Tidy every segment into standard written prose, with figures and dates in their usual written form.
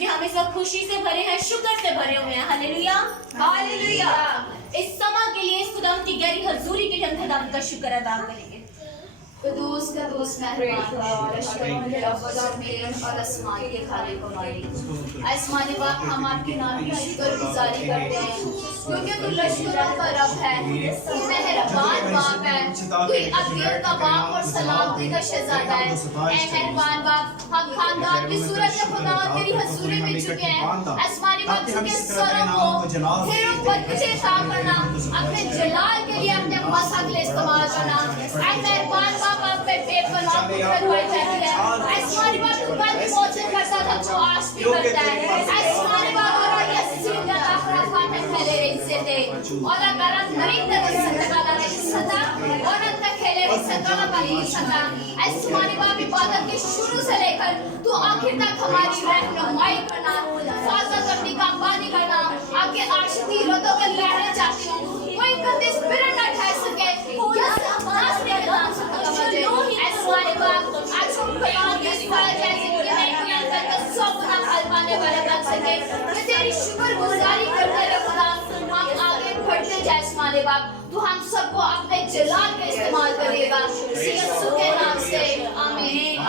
क्योंकि हम इस वक्त खुशी से भरे हैं, शुक्र से भरे हुए हैं। Hallelujah hallelujah. इस समय के लिए, इस खुदावंद की गहरी हजूरी के लिए हम खुदावंद का शुक्र अदा करेंगे। कदूस कदूस मेहरबान और आसमान के खाने को मालिक। आसमानी बाप, हम आपके नाम की शुक्रगुजारी करते हैं क्योंकि तू लश्करों का रब है, तू मेहरबान बाप है, तू अबदियत का बाप और सलामती का शहजादा है। ऐ मेहरबान बाप, हम खानदान की सूरत में खुदावंद तेरी हजूरी में झुके हैं। आसमानी बाप, झुके सरों को फिर बच्चे था करना, अपने जलाल के लिए, अपने मसा के लिए इस्तेमाल करना। ऐ मेहरबान बाप, आप पे बेपनाह कुदरत पाई जाती है। आसमानी बाप, तू कल भी मोचन करता था, जो आज भी करता है। आसमानी बाप, और ये सीधा आखिरत में फैले रही से थे और अगर मरीद तक सदा रही सदा और तक खेले रही सदा वाली सदा। आसमानी बाप, इबादत के शुरू से लेकर तू आखिर तक हमारी रहनुमाई करना, हिफाजत और निगहबानी करना। आपके अर्श की रज़ा में लहरें चाहती हूँ, कोई कभी स्पिरिट न ठहर सके, कैसे आवाज नहीं निकाल सकता मुझे। आसमानी बाप, आज हम खुदा की इस बात जैसे कि मैं के अंदर का सब गुना खा पाने वाला बन सके, मैं तेरी शुक्रगुजारी करते रहे खुदा। हम आगे बढ़ते जाए आसमानी बाप, तू हम सबको अपने जलाल का इस्तेमाल करेगा, यीशु के नाम से आमीन।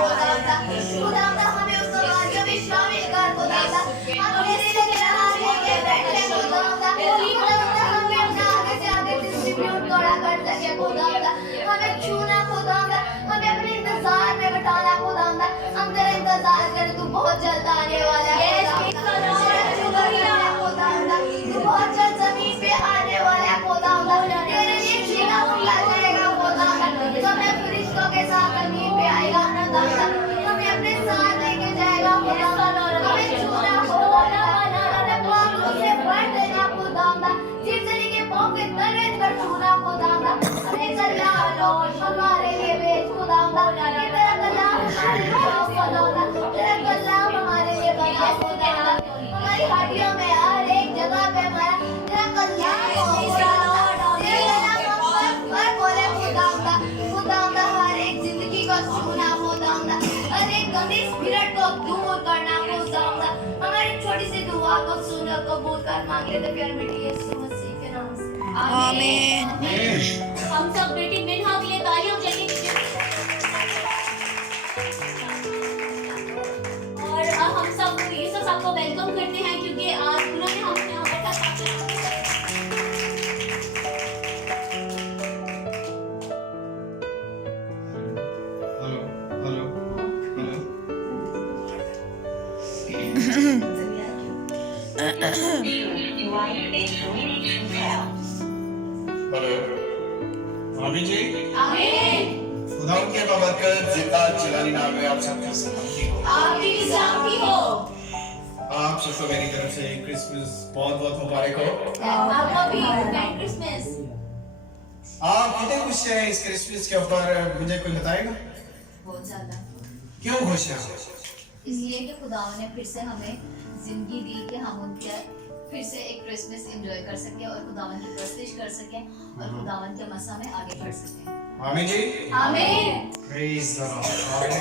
खुदावंदा खुदावंदा हमें उस कार्य में शामिल कर खुदावंदा हम तेरे लिए हाथ लेके बैठे खुदावंदा खुदावंदा हमें अपना आगे से आगे डिस्ट्रीब्यूट थोड़ा कर सके खुदावंदा हमें छूना खुदावंदा हमें अपने इंतजार में बिठाना खुदावंदा हम तेरा इंतजार करें तू बहुत जल्द आने वाला है खुदावंदा तू बहुत जल्द जमीन पे आने वाला है खुदावंदा तेरे लिए जीना उठा जाएगा खुदावंदा तो हमें फरिश्तों के साथ जमीन पे आएगा खुदावंदा हमें अपने साथ लेके जाएगा खुदावंदा हमें छूना खुदावंदा हमें पापों से भर देना खुदावंदा जिस तरीके पाँव के तलवे पर छूना खुदावंदा हमें कल्याण लौट हमारे लिए भेज खुदावंदा ये तेरा कल्याण हमारे लिए खुदावंदा तेरा कल्याण हमारे लिए बना खुदावंदा हमारी हड्डियों में हर एक जगह पे हमारा तेरा कल्याण हो खुदावंदा तेरा नाम पर बोले खुदावंदा खुदावंदा हर एक जिंदगी को छूना खुदावंदा हर एक गंदी स्पिरिट को दूर करना खुदावंदा हमारी छोटी सी दुआ को सुनकर कबूल कर मांग लेते प्यारे बेटे यीशु मसीह के नाम से आमीन। हम सब बेटी मेनहा के लिए तालियां बजाएंगे और हम सब यूसुफ साहब को वेलकम करते हैं क्योंकि आज उन्होंने हमसे यहाँ पर हेलो हेलो हेलो हेलो भाभी जी आमीन। खुदा उनके बरकत जिंदा जलाली नाम में आप सबकी सलामती हो। आपकी सलामती हो। आप सबको मेरी तरफ से क्रिसमस बहुत बहुत मुबारक हो। आपको भी मैरी क्रिसमस। आप कितने खुश हैं इस क्रिसमस के ऊपर, मुझे कोई बताएगा बहुत ज्यादा क्यों खुश हैं? इसलिए कि खुदावन ने फिर से हमें जिंदगी दी कि हम उनके फिर से एक क्रिसमस एंजॉय कर सके और खुदावन की प्रस्तिश कर सके और खुदावन के मसा में आगे बढ़ सके आमीन जी आमीन। Praise the Lord.